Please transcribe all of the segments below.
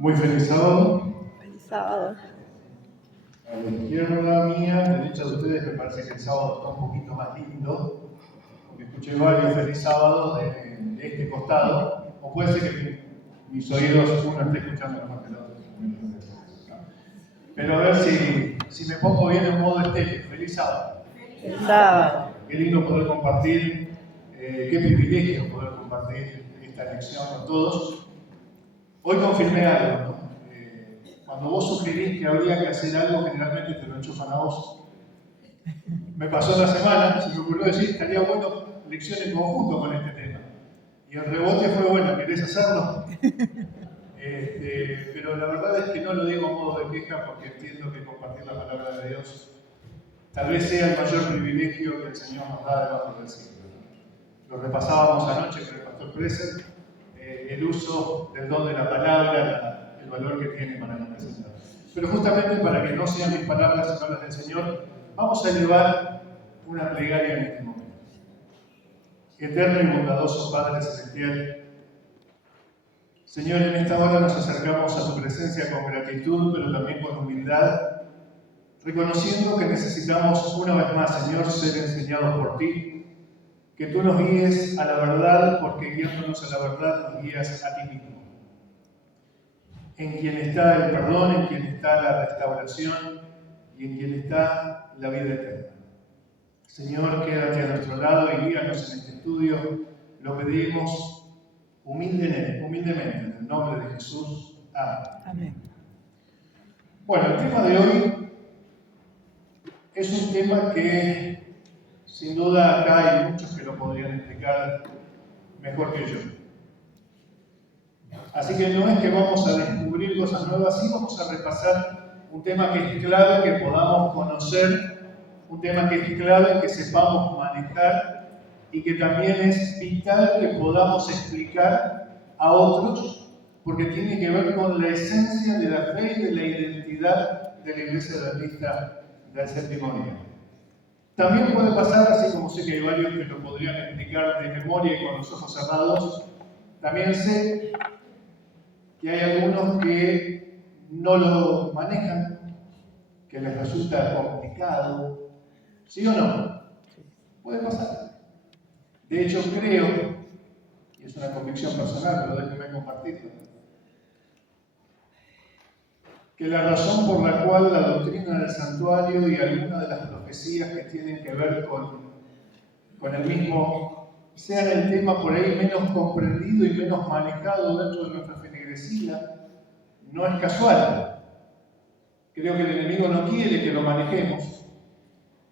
Muy feliz sábado. Feliz sábado. A la izquierda mía, derecha de ustedes, me parece que el sábado está un poquito más lindo, porque escuché varios feliz sábado de este costado, o puede ser que mis oídos, uno esté escuchando mejor que el otro. Pero a ver si me pongo bien en modo estéreo. Feliz sábado. Feliz sábado. Qué lindo poder compartir, qué privilegio poder compartir esta lección con todos. Hoy confirmé algo, ¿no? Cuando vos sugerís que habría que hacer algo, generalmente te lo enchufan a vos. Me pasó la semana, se me ocurrió decir, estaría bueno lección en conjunto con este tema. Y el rebote fue, bueno, ¿querés hacerlo? Pero la verdad es que no lo digo a modo de queja porque entiendo que compartir la palabra de Dios tal vez sea el mayor privilegio que el Señor nos da debajo del cielo. Lo repasábamos anoche con el pastor Preser, el uso del don de la palabra, el valor que tiene para la presentar. Pero justamente para que no sean mis palabras sino las del Señor, vamos a elevar una plegaria en este momento. Eterno y bondadoso Padre Celestial, Señor, en esta hora nos acercamos a tu presencia con gratitud, pero también con humildad, reconociendo que necesitamos una vez más, Señor, ser enseñados por ti, que tú nos guíes a la verdad, porque guiándonos a la verdad nos guías a ti mismo. En quien está el perdón, en quien está la restauración y en quien está la vida eterna. Señor, quédate a nuestro lado y guíanos en este estudio. Lo pedimos humildemente, en el nombre de Jesús. Amén. Amén. Bueno, el tema de hoy es un tema que sin duda acá hay muchos que lo podrían explicar mejor que yo. Así que no es que vamos a descubrir cosas nuevas, sí vamos a repasar un tema que es clave que podamos conocer, un tema que es clave que sepamos manejar y que también es vital que podamos explicar a otros, porque tiene que ver con la esencia de la fe y de la identidad de la Iglesia Adventista del Séptimo Día. También puede pasar, así como sé que hay varios que lo podrían explicar de memoria y con los ojos cerrados, también sé que hay algunos que no lo manejan, que les resulta complicado, ¿sí o no? Puede pasar. De hecho, creo, y es una convicción personal, pero déjenme compartirlo, que la razón por la cual la doctrina del santuario y algunas de las profecías que tienen que ver con el mismo sean el tema por ahí menos comprendido y menos manejado dentro de nuestra feligresía, no es casual. Creo que el enemigo no quiere que lo manejemos,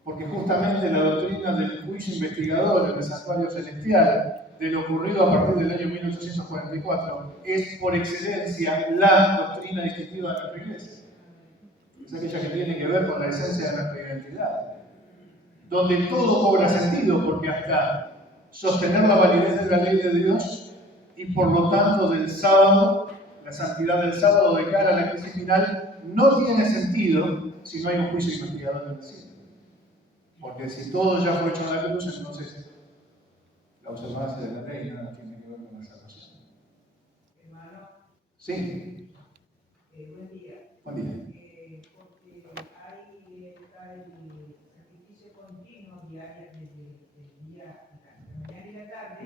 porque justamente la doctrina del juicio investigador en el santuario celestial, de lo ocurrido a partir del año 1844, es por excelencia la doctrina distintiva de nuestra iglesia. Es aquella que tiene que ver con la esencia de nuestra identidad, donde todo cobra sentido, porque hasta sostener la validez de la ley de Dios y por lo tanto del sábado, la santidad del sábado de cara a la crisis final, no tiene sentido si no hay un juicio investigador en el cielo. Porque si todo ya fue hecho en la cruz, entonces la observancia de la ley nada tiene que ver con la salvación. Hermano. Sí. Buen día. Buen día. Porque hay el sacrificio continuo diario desde el día, la mañana y la tarde,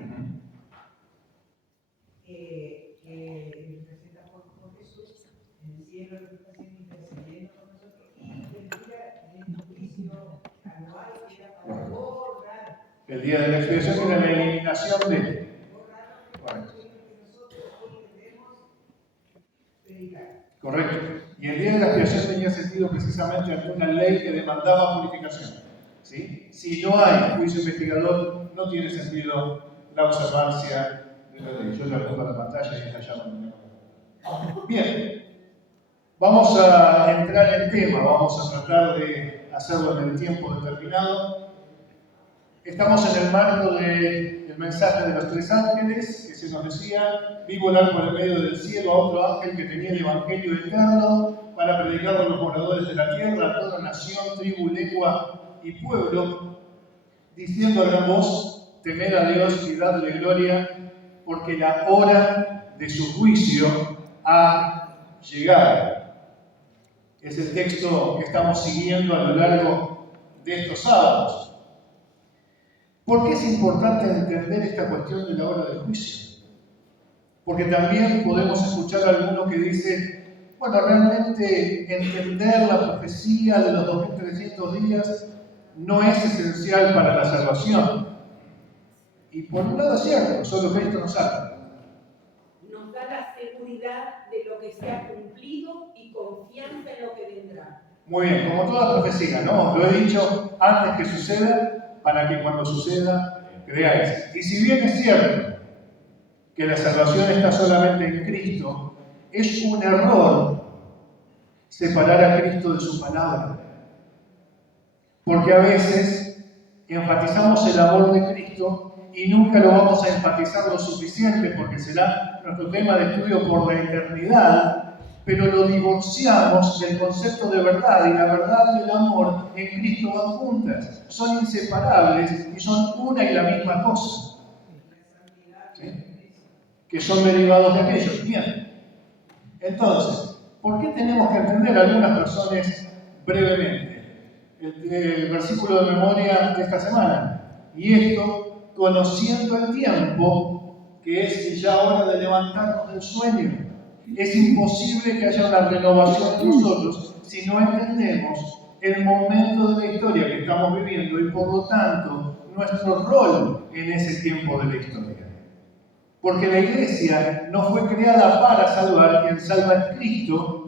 que representa por Jesús en el cielo, lo que está haciendo intercediendo con nosotros, y el día del juicio anual que era para borrar. El día de la expiación era la eliminación de. Correcto. Y el día de la expiación tenía sentido precisamente ante una ley que demandaba purificación. ¿Sí? Si no hay juicio investigador, no tiene sentido la observancia de la ley. Yo le pongo a la pantalla y está llamando. Bien. Vamos a entrar en tema, vamos a tratar de hacerlo en el tiempo determinado. Estamos en el marco del mensaje de los tres ángeles, que se nos decía, vi volar por el medio del cielo a otro ángel que tenía el evangelio eterno para predicarlo a los moradores de la tierra, a toda nación, tribu, lengua y pueblo, diciendo a gran voz, temed a Dios y dadle gloria, porque la hora de su juicio ha llegar. Es el texto que estamos siguiendo a lo largo de estos sábados. ¿Por qué es importante entender esta cuestión de la hora del juicio? Porque también podemos escuchar a alguno que dice, bueno, realmente entender la profecía de los 2300 días no es esencial para la salvación. Y por un lado es cierto, solo Cristo nos salva. Nos da la seguridad de lo que se ha cumplido y confianza en lo que vendrá. Muy bien, como toda profecía, ¿no? Lo he dicho antes que suceda, para que cuando suceda creáis. Y si bien es cierto que la salvación está solamente en Cristo, es un error separar a Cristo de su palabra. Porque a veces enfatizamos el amor de Cristo y nunca lo vamos a enfatizar lo suficiente, porque será nuestro tema de estudio por la eternidad, pero lo divorciamos del concepto de verdad, y la verdad y el amor en Cristo van juntas, son inseparables y son una y la misma cosa. ¿Sí? Que son derivados de aquellos. Bien. Entonces, ¿por qué tenemos que entender algunas razones brevemente? El versículo de memoria de esta semana. Y esto, conociendo el tiempo, que es ya hora de levantarnos del sueño. Es imposible que haya una renovación de nosotros si no entendemos el momento de la historia que estamos viviendo y por lo tanto nuestro rol en ese tiempo de la historia. Porque la iglesia no fue creada para salvar, quien salva es Cristo,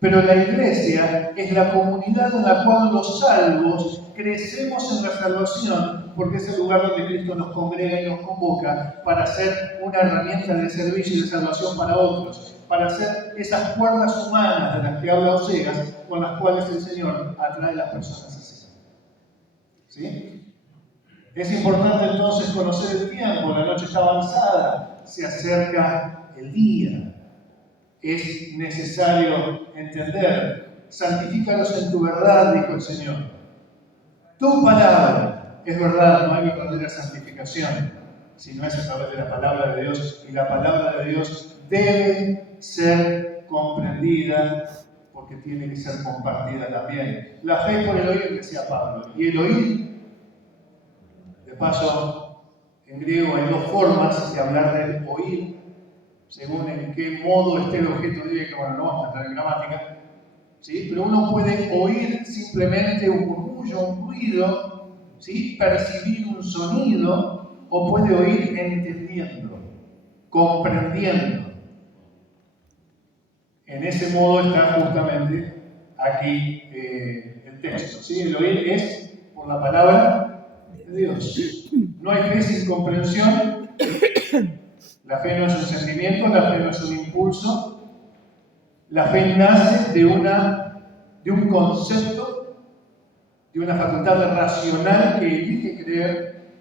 pero la iglesia es la comunidad en la cual los salvos crecemos en la salvación, porque es el lugar donde Cristo nos congrega y nos convoca para ser una herramienta de servicio y de salvación para otros, para ser esas cuerdas humanas de las que habla Oseas, con las cuales el Señor atrae a las personas así. ¿Sí? Es importante entonces conocer el tiempo, la noche está avanzada, se acerca el día. Es necesario entender, santifícalos en tu verdad, dijo el Señor. Tu palabra es verdad, no hay verdadera santificación, si no es a través de la palabra de Dios, y la palabra de Dios debe ser comprendida porque tiene que ser compartida también. La fe por el oír, decía Pablo, y el oír, de paso, en griego hay dos formas de hablar del oír, según en qué modo esté el objeto directo. Bueno, no vamos a entrar en gramática, ¿sí? Pero uno puede oír simplemente un murmullo, un ruido, ¿sí? Percibir un sonido, o puede oír entendiendo, comprendiendo. En ese modo está justamente aquí el texto, ¿sí? El oír es por la palabra de Dios. No hay fe sin comprensión. La fe no es un sentimiento, la fe no es un impulso. La fe nace de un concepto, de una facultad racional que elige creer,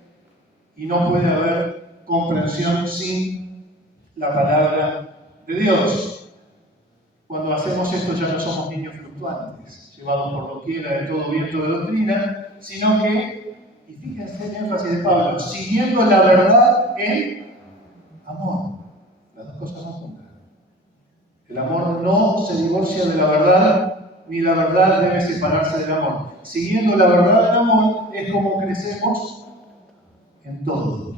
y no puede haber comprensión sin la palabra de Dios. Cuando hacemos esto ya no somos niños fluctuantes, llevados por doquiera de todo viento de doctrina, sino que, y fíjense el énfasis de Pablo, siguiendo la verdad en amor. Las dos cosas no juntas. El amor no se divorcia de la verdad, ni la verdad debe separarse del amor. Siguiendo la verdad del amor es como crecemos en todo.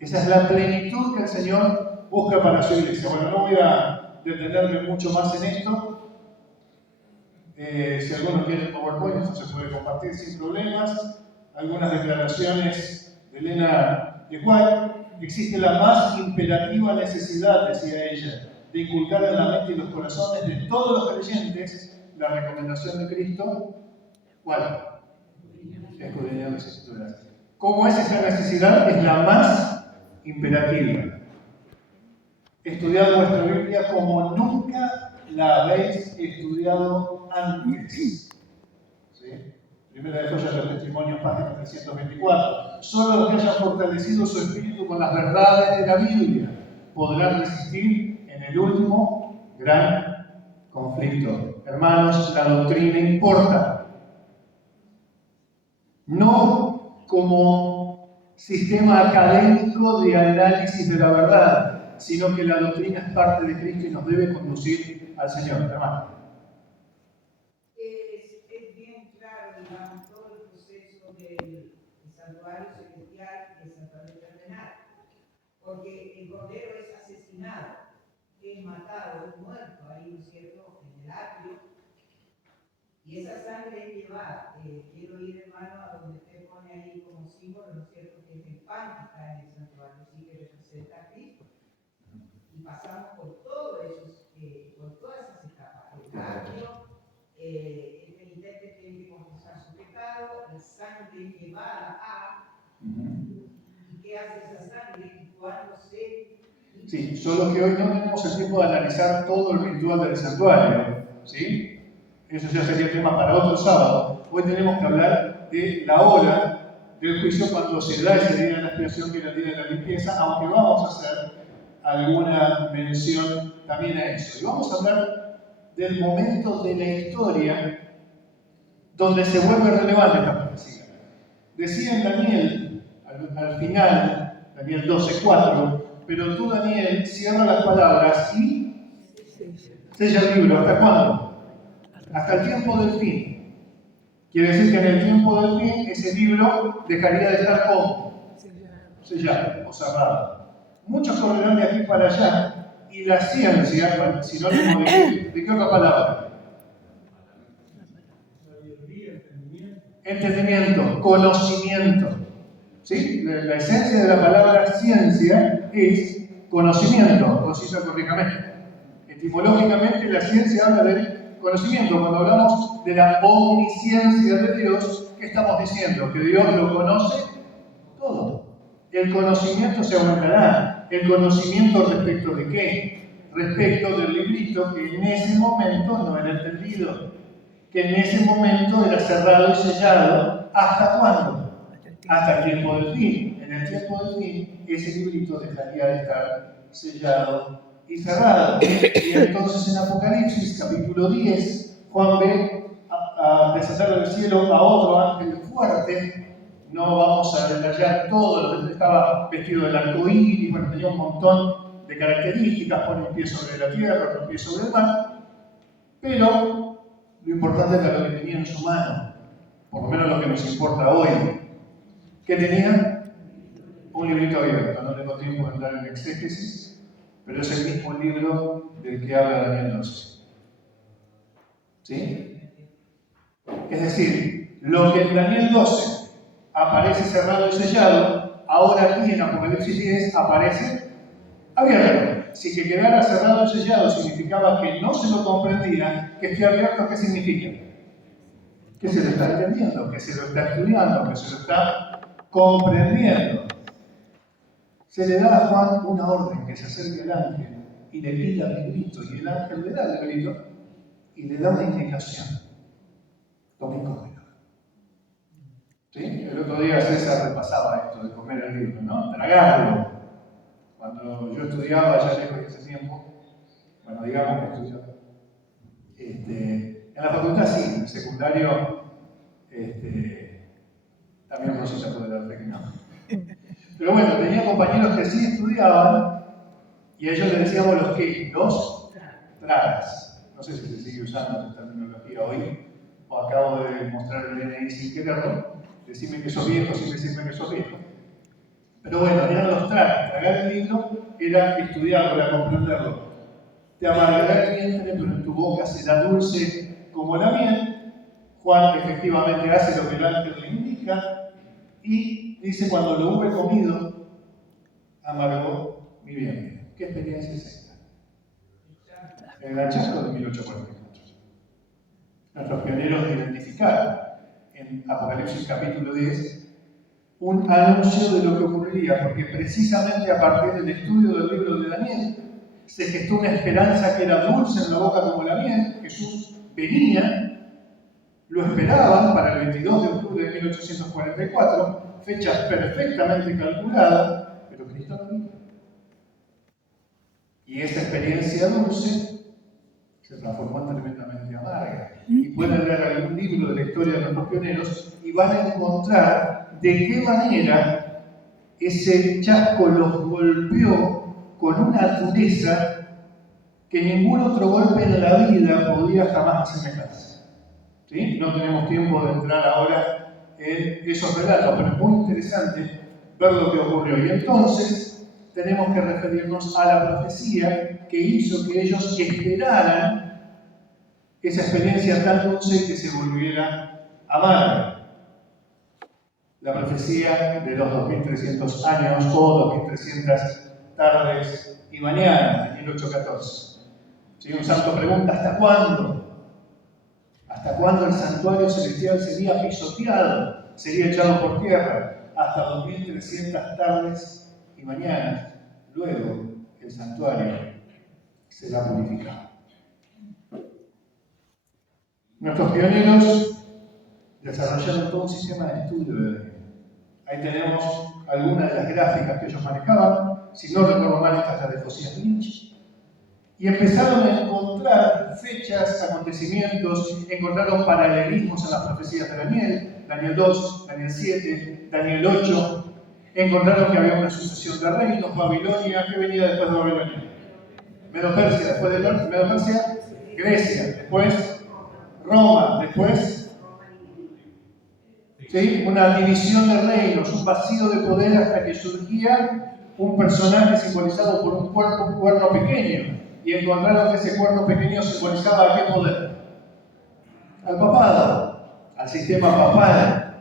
Esa es la plenitud que el Señor busca para su iglesia. Bueno, no voy a detenerme mucho más en esto. Si alguno quiere el PowerPoint, eso se puede compartir sin problemas. Algunas declaraciones de Elena de White. Existe la más imperativa necesidad, decía ella, de inculcar en la mente y los corazones de todos los creyentes la recomendación de Cristo. ¿Cuál? Escudriñar las Escrituras. ¿Cómo es esta necesidad? Es la más imperativa. Estudiad vuestra Biblia como nunca la habéis estudiado antes. ¿Sí? Primera de Joyas de los Testimonios, página 324. Solo los que hayan fortalecido su espíritu con las verdades de la Biblia podrán resistir en el último gran conflicto. Hermanos, la doctrina importa. No como sistema académico de análisis de la verdad, sino que la doctrina es parte de Cristo y nos debe conducir al Señor, hermano. Es bien claro, digamos, todo el proceso del santuario celestial y el santuario terrenal, porque el cordero es asesinado, es matado, es muerto ahí, ¿no es cierto?, en el atrio, y esa sangre es llevada. Quiero ir, hermano, a donde usted pone ahí como símbolo, ¿no es cierto?, que es el pan que está en el santuario, sí que representa a Cristo. Y pasamos por todas esas etapas. El atrio, el penitente tiene que confesar su pecado, la sangre es llevada a. ¿Y qué hace esa sangre? Cuando se. Sí, solo que hoy no tenemos el tiempo de analizar todo el ritual del santuario, ¿sí? Eso ya sería tema para otro sábado. Hoy tenemos que hablar de la hora del juicio cuando se da ese día de la expiación, que es el día de la limpieza, aunque vamos a hacer alguna mención también a eso. Y vamos a hablar del momento de la historia donde se vuelve relevante esta profecía. Decía en Daniel, al final, Daniel 12:4, pero tú, Daniel, cierra las palabras y sella el libro. ¿Hasta cuándo? Hasta el tiempo del fin. Quiere decir que en el tiempo del fin ese libro dejaría de estar como sellado o cerrado. Muchos correrán de aquí para allá y la ciencia, sinónimo de qué otra palabra? Entendimiento, conocimiento. ¿Sí? La esencia de la palabra ciencia es conocimiento. Rosita, corríjame. Etimológicamente la ciencia habla del conocimiento. Cuando hablamos de la omnisciencia de Dios, ¿qué estamos diciendo? Que Dios lo conoce todo. El conocimiento se aumentará. ¿El conocimiento respecto de qué? Respecto del librito que en ese momento no era entendido, que en ese momento era cerrado y sellado. ¿Hasta cuándo? Hasta el tiempo del fin. En el tiempo del fin, ese librito dejaría de estar sellado y cerrado. Y entonces en Apocalipsis, capítulo 10, Juan ve a desatar del cielo a otro ángel fuerte. No vamos a detallar todo, lo que estaba vestido del arco iris, bueno, tenía un montón de características, pone un pie sobre la tierra, otro pie sobre el mar, pero lo importante era lo que tenía en su mano, por lo menos lo que nos importa hoy. ¿Qué tenía? Un librito abierto, no tengo tiempo de entrar en exégesis, pero es el mismo libro del que habla Daniel 12. ¿Sí? Es decir, lo que en Daniel 12 aparece cerrado y sellado, ahora aquí en Apocalipsis 10 aparece abierto. Si que quedara cerrado y sellado significaba que no se lo comprendía, que esté abierto, ¿qué significa? Que se lo está entendiendo, que se lo está estudiando, que se lo está comprendiendo. Se le da a Juan una orden, que se acerque al ángel y le pida el librito, y el ángel le da el librito y le da una indicación. Tome y cómelo. ¿Sí? El otro día César repasaba esto de comer el libro, ¿no? Tragarlo. Cuando yo estudiaba, ya lejos de ese tiempo, bueno, digamos que estudiaba. En la facultad sí, en el secundario, también Rosita puede dar fe que no. Pero bueno, tenía compañeros que sí estudiaban y a ellos les decíamos los qué, los tragas. No sé si se sigue usando esta terminología hoy, o acabo de mostrar el DNI sin quererlo. Decime que sos viejo sin decirme que sos viejo. Pero bueno, eran los tragas. Tragar el libro era estudiarlo, era comprenderlo. Te amargará el vientre, pero en tu boca será dulce como la miel. Juan efectivamente hace lo que el ángel le indica y dice: cuando lo hube comido, amargó mi vientre. ¿Qué experiencia es esta? En el hallazgo de 1844. Nuestros pioneros identificaron en Apocalipsis capítulo 10 un anuncio de lo que ocurriría, porque precisamente a partir del estudio del libro de Daniel se gestó una esperanza que era dulce en la boca como la miel. Jesús venía, lo esperaban para el 22 de octubre de 1844, fecha perfectamente calculada, pero Cristo no vino. Y esa experiencia dulce se transformó en tremendamente amarga. Y pueden leer algún libro de la historia de nuestros pioneros y van a encontrar de qué manera ese chasco los golpeó con una dureza que ningún otro golpe en la vida podía jamás asemejarse. ¿Sí? No tenemos tiempo de entrar ahora en esos relatos, pero es muy interesante ver lo que ocurrió. Y entonces tenemos que referirnos a la profecía que hizo que ellos esperaran esa experiencia tan dulce que se volviera amarga. La profecía de los 2300 años o 2300 tardes y mañanas, Daniel 8:14. ¿Sí? Un santo pregunta: ¿hasta cuándo? ¿Hasta cuándo el santuario celestial sería pisoteado, sería echado por tierra? Hasta 2300 tardes y mañanas. Luego el santuario será purificado. Nuestros pioneros desarrollaron todo un sistema de estudio de Daniel. Ahí tenemos algunas de las gráficas que ellos manejaban. Si no recuerdo mal, esta es la de Josías Lynch. Y empezaron a encontrar fechas, acontecimientos, encontraron paralelismos en las profecías de Daniel, Daniel 2, Daniel 7, Daniel 8. Encontraron que había una sucesión de reinos, Babilonia. ¿Qué venía después de Babilonia? Medo-Persia, después de Medo-Persia, Grecia, después Roma, después ¿sí? Una división de reinos, un vacío de poder hasta que surgía un personaje simbolizado por un cuerno pequeño. Y encontraron que ese cuerno pequeño simbolizaba ¿a qué poder? Al papado, al sistema papal.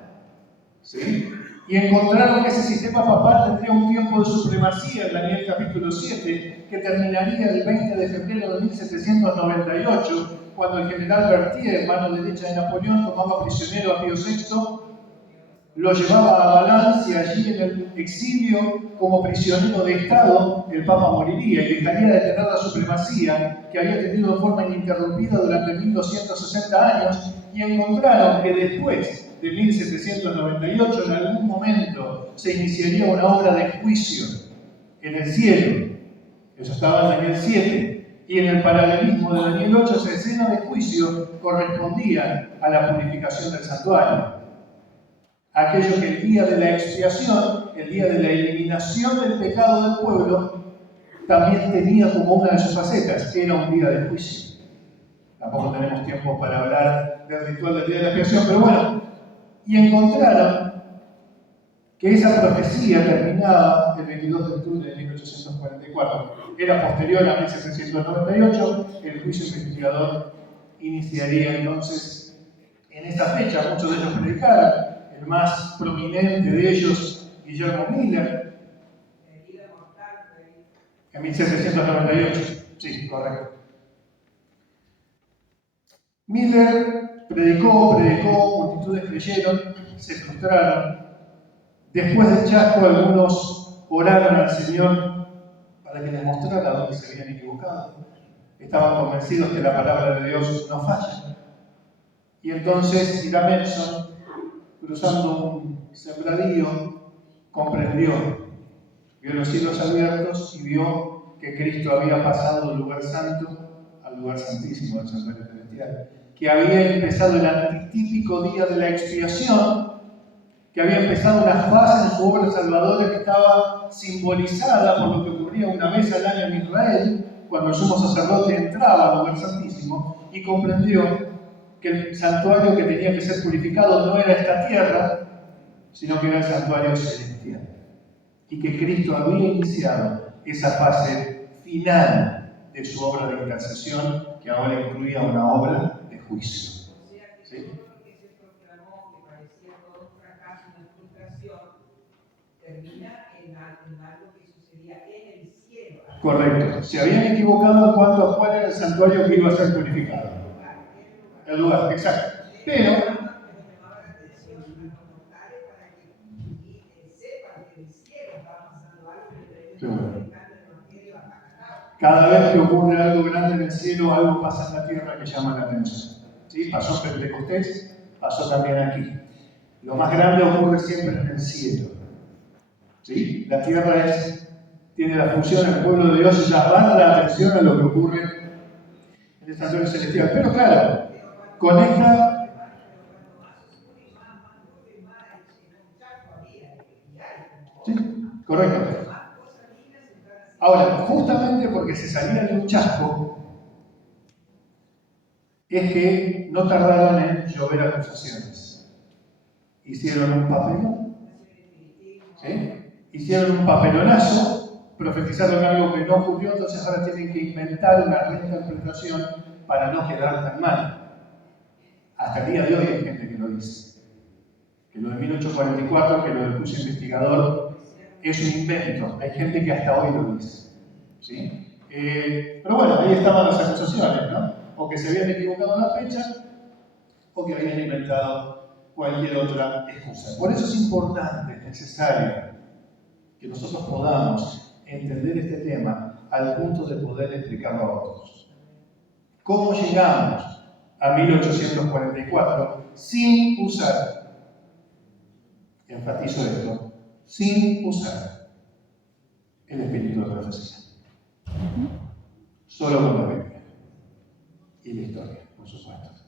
¿Sí? Y encontraron que ese sistema papal tendría un tiempo de supremacía en Daniel capítulo 7, que terminaría el 20 de febrero de 1798, cuando el general Berthier, mano derecha de Napoleón, tomaba prisionero a Pío VI, lo llevaba a Valence y allí en el exilio, como prisionero de Estado, el Papa moriría y dejaría de tener la supremacía que había tenido de forma ininterrumpida durante 1260 años, y encontraron que después de 1798 en algún momento se iniciaría una obra de juicio en el cielo. Eso estaba en Daniel 7. Y en el paralelismo de Daniel 8, esa escena de juicio correspondía a la purificación del santuario. Aquello que el día de la expiación, el día de la eliminación del pecado del pueblo, también tenía como una de sus facetas, era un día de juicio. Tampoco tenemos tiempo para hablar del ritual del día de la expiación, pero bueno, y encontraron que esa profecía terminaba el 22 de octubre de 1844. Era posterior a 1798, el juicio investigador iniciaría entonces en esa fecha. Muchos de ellos predicaron. El más prominente de ellos, Guillermo Miller, en 1798. Sí, correcto. Miller predicó, multitudes creyeron, se frustraron. Después del chasco, algunos oraron al Señor para que les mostrara dónde se habían equivocado. Estaban convencidos que la palabra de Dios no falla. Y entonces Ira Benson, cruzando un sembradío, comprendió, vio los cielos abiertos y vio que Cristo había pasado del lugar santo al lugar santísimo del santuario celestial, que había empezado el antitípico día de la expiación, que había empezado una fase en su obra salvadora que estaba simbolizada por lo que ocurría una vez al año en Israel, cuando el sumo sacerdote entraba al lugar santísimo, y comprendió que el santuario que tenía que ser purificado no era esta tierra, sino que era el santuario celestial. Y que Cristo había iniciado esa fase final de su obra de intercesión, que ahora incluía una obra de juicio. ¿Sí? Todo lo que se proclamó, que parecía todo un fracaso, una frustración, termina en algo que sucedía en el cielo. Correcto. Se habían equivocado en cuanto a cuál era el santuario que iba a ser purificado. El lugar, exacto. Pero cada vez que ocurre algo grande en el cielo, algo pasa en la tierra que llama la atención. ¿Sí? Pasó en Pentecostés, pasó también aquí. Lo más grande ocurre siempre en el cielo. ¿Sí? La tierra tiene la función, el pueblo de Dios, llamar la atención a lo que ocurre en el santuario celestial. Pero claro, conecta. Sí, correcto. Ahora, justamente porque se salía de un chasco, es que no tardaron en llover acusaciones. Hicieron un papelón, ¿sí? Hicieron un papelonazo, profetizaron algo que no ocurrió, entonces ahora tienen que inventar una reinterpretación para no quedar tan mal. Hasta el día de hoy hay gente que lo dice. Que lo de 1844, que lo del juicio investigador, es un invento. Hay gente que hasta hoy lo dice. ¿Sí? Pero bueno, ahí estaban las acusaciones, ¿no? O que se habían equivocado en la fecha, o que habían inventado cualquier otra excusa. Por eso es importante, es necesario, que nosotros podamos entender este tema al punto de poder explicarlo a otros. ¿Cómo llegamos a 1844 sin usar, enfatizo esto, sin usar el espíritu de profecía? Solo con la Biblia y la historia, por supuesto.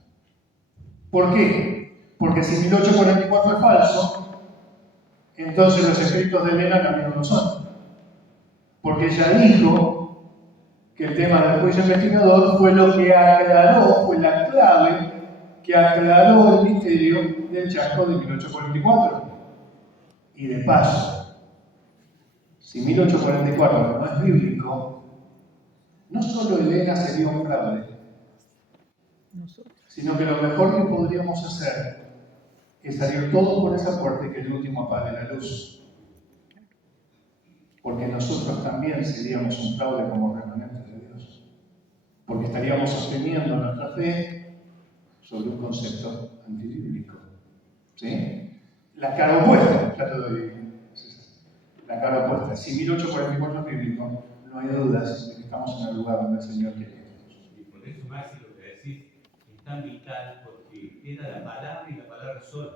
¿Por qué? Porque si 1844 es falso, entonces los escritos de Elena también no lo son. Porque ella dijo que el tema del juicio investigador fue lo que aclaró, fue la clave que aclaró el misterio del chasco de 1844. Y de paso, si 1844 no es bíblico, no solo Elena sería un fraude, sino que lo mejor que podríamos hacer es salir todo por esa puerta y que el último apague la luz. Porque nosotros también seríamos un fraude como remanentes de Dios. Porque estaríamos sosteniendo nuestra fe sobre un concepto antibíblico. ¿Sí? La cara opuesta, ya te doy. La cara opuesta. Si 1844 es bíblico, no hay dudas de que estamos en el lugar donde el Señor quiere. Y por eso, Maxi, lo que decís es tan vital, porque era la palabra y la palabra sola.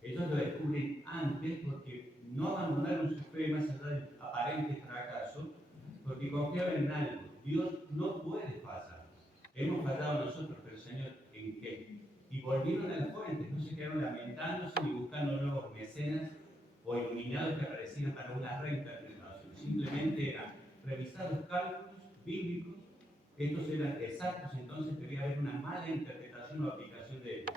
Ellos lo descubren antes porque no abandonaron su fe más allá del aparente fracaso, porque confiaban en algo. Dios no puede fallar. Hemos fallado nosotros, pero el Señor, ¿en qué? Y volvieron a las fuentes, no se quedaron lamentándose ni buscando nuevos mecenas o iluminados que aparecieran para una reinterpretación. Simplemente eran revisar los cálculos bíblicos, estos eran exactos, entonces debía haber una mala interpretación o aplicación de ellos.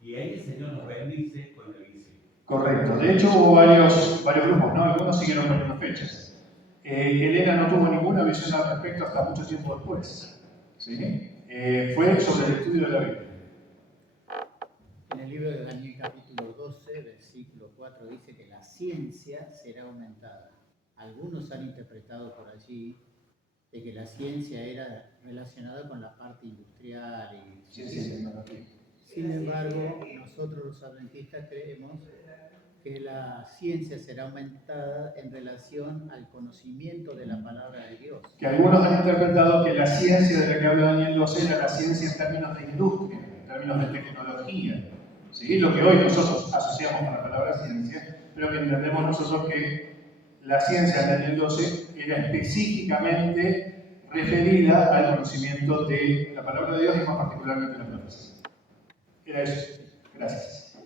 Y ahí el Señor nos bendice con la visión. Correcto. De hecho, hubo varios grupos, ¿no? Algunos siguieron poniendo fechas. Elena no tuvo ninguna visión al respecto hasta mucho tiempo después. ¿Sí? Fue sobre el estudio de la Biblia. En el libro de Daniel capítulo 12, versículo 4, dice que la ciencia será aumentada. Algunos han interpretado por allí de que la ciencia era relacionada con la parte industrial y científica. Sin embargo, nosotros los adventistas creemos que la ciencia será aumentada en relación al conocimiento de la palabra de Dios. Que algunos han interpretado que la ciencia de la que habla Daniel 12 era la ciencia en términos de industria, en términos de tecnología. ¿Sí? Lo que hoy nosotros asociamos con la palabra ciencia, pero que entendemos nosotros que la ciencia de Daniel 12 era específicamente referida al conocimiento de la palabra de Dios y más particularmente la profecía. Era eso. Gracias.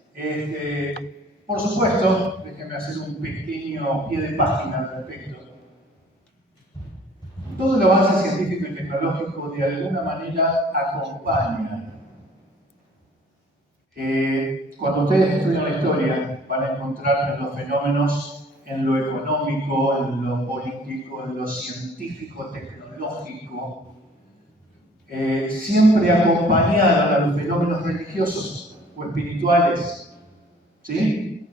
Por supuesto, déjenme hacer un pequeño pie de página al respecto. Todo el avance científico y tecnológico de alguna manera acompaña. Cuando ustedes estudian la historia, van a encontrar los fenómenos en lo económico, en lo político, en lo científico, tecnológico, siempre acompañaron a los fenómenos religiosos o espirituales. ¿Sí?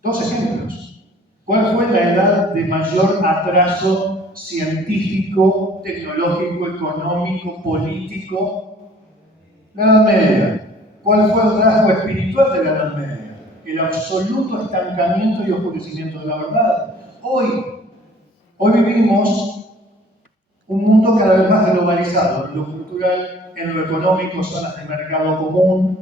Dos ejemplos. ¿Cuál fue la edad de mayor atraso científico, tecnológico, económico, político? La Edad Media. ¿Cuál fue el rasgo espiritual de la Edad Media? El absoluto estancamiento y oscurecimiento de la verdad. Hoy vivimos un mundo cada vez más globalizado, en lo cultural, en lo económico, zonas de mercado común,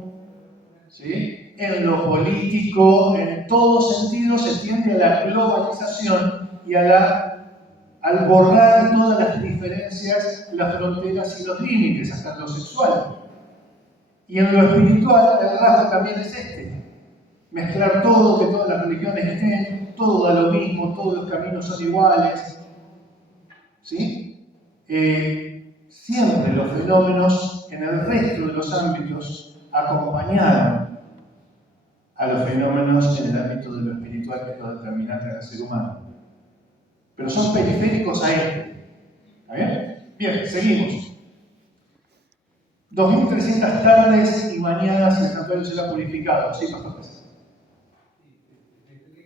¿sí? En lo político, en todo sentido se tiende a la globalización y al borrar todas las diferencias, las fronteras y los límites, hasta en lo sexual. Y en lo espiritual, el rasgo también es mezclar todo, que todas las religiones estén, todo da lo mismo, todos los caminos son iguales. ¿sí? Siempre los fenómenos en el resto de los ámbitos acompañaron a los fenómenos en el ámbito de lo espiritual, que es lo determinante del ser humano. Pero son periféricos a este. ¿Está bien? Bien, seguimos. 2300 tardes y mañanas el santuario será purificado. Sí, pastor.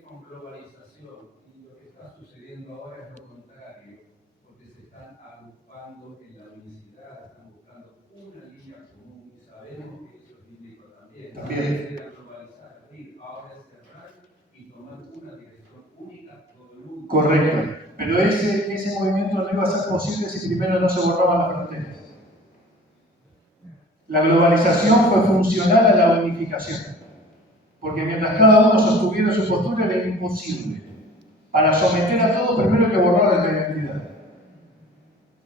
Con globalización, y lo que está sucediendo ahora es lo contrario, porque se están agrupando en la unicidad, están buscando una línea común, y sabemos que eso es bíblico también. También. Globalizar, ahora es cerrar y tomar una dirección única todo el mundo. Correcto. Pero ese movimiento no iba a ser posible si primero no se borraban las fronteras. La globalización fue funcional a la unificación. Porque mientras cada uno sostuviera su postura era imposible. Para someter a todo primero hay que borrar la identidad.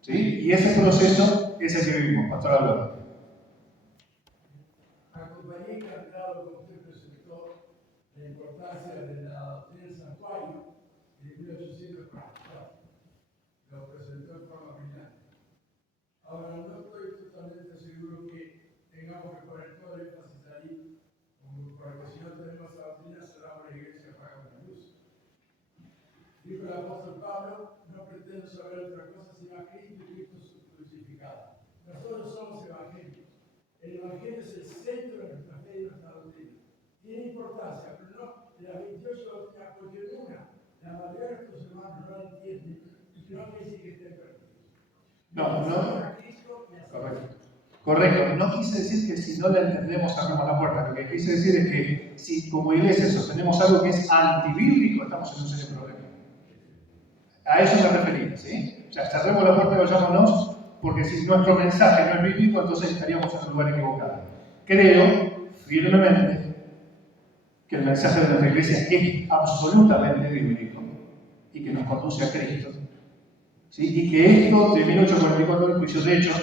¿Sí? Y ese proceso es el que vivimos, Pastor Álvaro. Acompañé encantado como usted presentó la importancia de la doctrina del santuario de 1844. Lo presentó en forma brillante. Ahora, no estoy totalmente seguro que tengamos que poner todo el énfasis ahí, porque si no tenemos la doctrina será una iglesia apagada de luz. Dijo el apóstol Pablo, no pretendo saber otra cosa sino a Cristo y Cristo crucificado. Nosotros somos evangélicos. El evangelio es el centro de nuestra fe y de nuestra doctrina. Tiene importancia, pero no de las 28 doctrinas, porque la mayoría de nuestros hermanos no la entienden y no quiere decir que estén perdidos. Correcto. No quise decir que si no la entendemos cerramos la puerta. Lo que quise decir es que si como iglesia sostenemos algo que es antibíblico, estamos en un serio problema. A eso me refería, ¿sí? O sea, cerremos la puerta y vayámonos, porque si nuestro mensaje no es bíblico, entonces estaríamos en el lugar equivocado. Creo firmemente que el mensaje de nuestra iglesia es absolutamente bíblico y que nos conduce a Cristo. ¿Sí? Y que esto de 1844 del juicio, de hecho,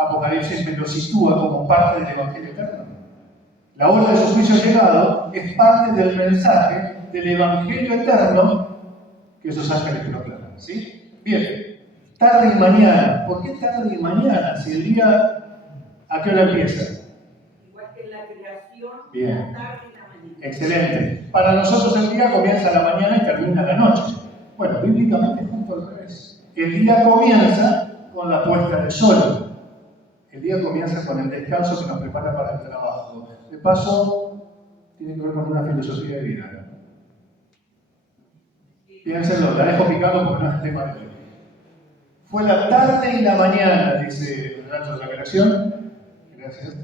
Apocalipsis me lo sitúa como parte del Evangelio eterno. La hora de su juicio llegado es parte del mensaje del Evangelio eterno que esos ángeles proclaman. ¿Sí? Bien, tarde y mañana. ¿Por qué tarde y mañana? Si el día, ¿a qué hora empieza? Igual que en la creación, Bien. la tarde y la mañana. Excelente. Para nosotros el día comienza a la mañana y termina a la noche. Bueno, bíblicamente es justo al revés. El día comienza con la puesta del sol. El día comienza con el descanso que nos prepara para el trabajo. De paso, tiene que ver con una filosofía de vida. Piénsenlo, la dejo picando porque no es el tema de hoy. Fue la tarde y la mañana, dice el relato de la creación. Gracias.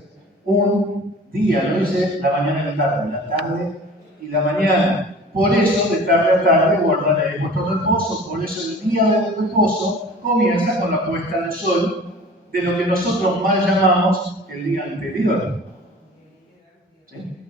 Un día, no dice la mañana y la tarde y la mañana. Por eso, de tarde a tarde, guardaréis vuestro reposo. Por eso, el día del reposo comienza con la puesta del sol de lo que nosotros mal llamamos el día anterior. ¿Sí?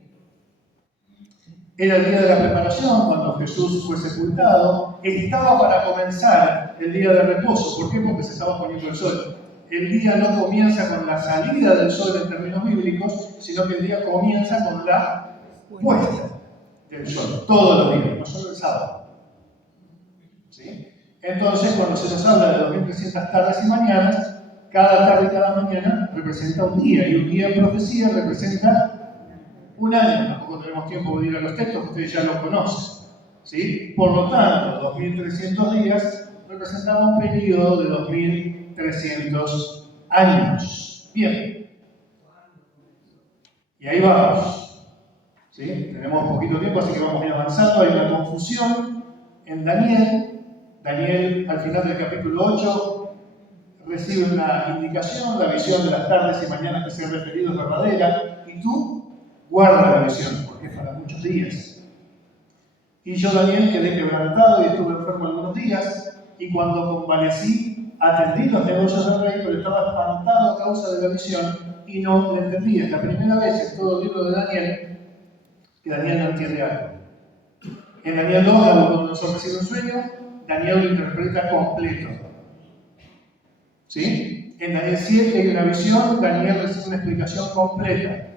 Era el día de la preparación, cuando Jesús fue sepultado. Estaba para comenzar el día de reposo. ¿Por qué? Porque se estaba poniendo el sol. El día no comienza con la salida del sol en términos bíblicos, sino que el día comienza con la puesta del sol. Todos los días, no solo el sábado. ¿Sí? Entonces, cuando se nos habla de 2300 tardes y mañanas, cada tarde y cada mañana representa un día, y un día en profecía representa un año. Tampoco tenemos tiempo de ir a los textos, ustedes ya los conocen. ¿Sí? Por lo tanto, 2300 días representaba un periodo de 2300 años. Bien. Y ahí vamos. ¿Sí? Tenemos poquito tiempo, así que vamos a ir avanzando. Hay una confusión en Daniel. Daniel, al final del capítulo 8, recibe una indicación, la visión de las tardes y mañanas que se ha referido es verdadera, y tú guarda la visión, porque es para muchos días. Y yo, Daniel, quedé quebrantado y estuve enfermo algunos días, y cuando convalecí, atendí los negocios del rey, pero estaba espantado a causa de la visión y no la entendí. Es la primera vez en todo el libro de Daniel que Daniel no entiende algo. En Daniel 2, cuando nosotros recibe un sueño, Daniel lo interpreta completo. ¿Sí? En Daniel 7 hay una visión, Daniel recibe una explicación completa.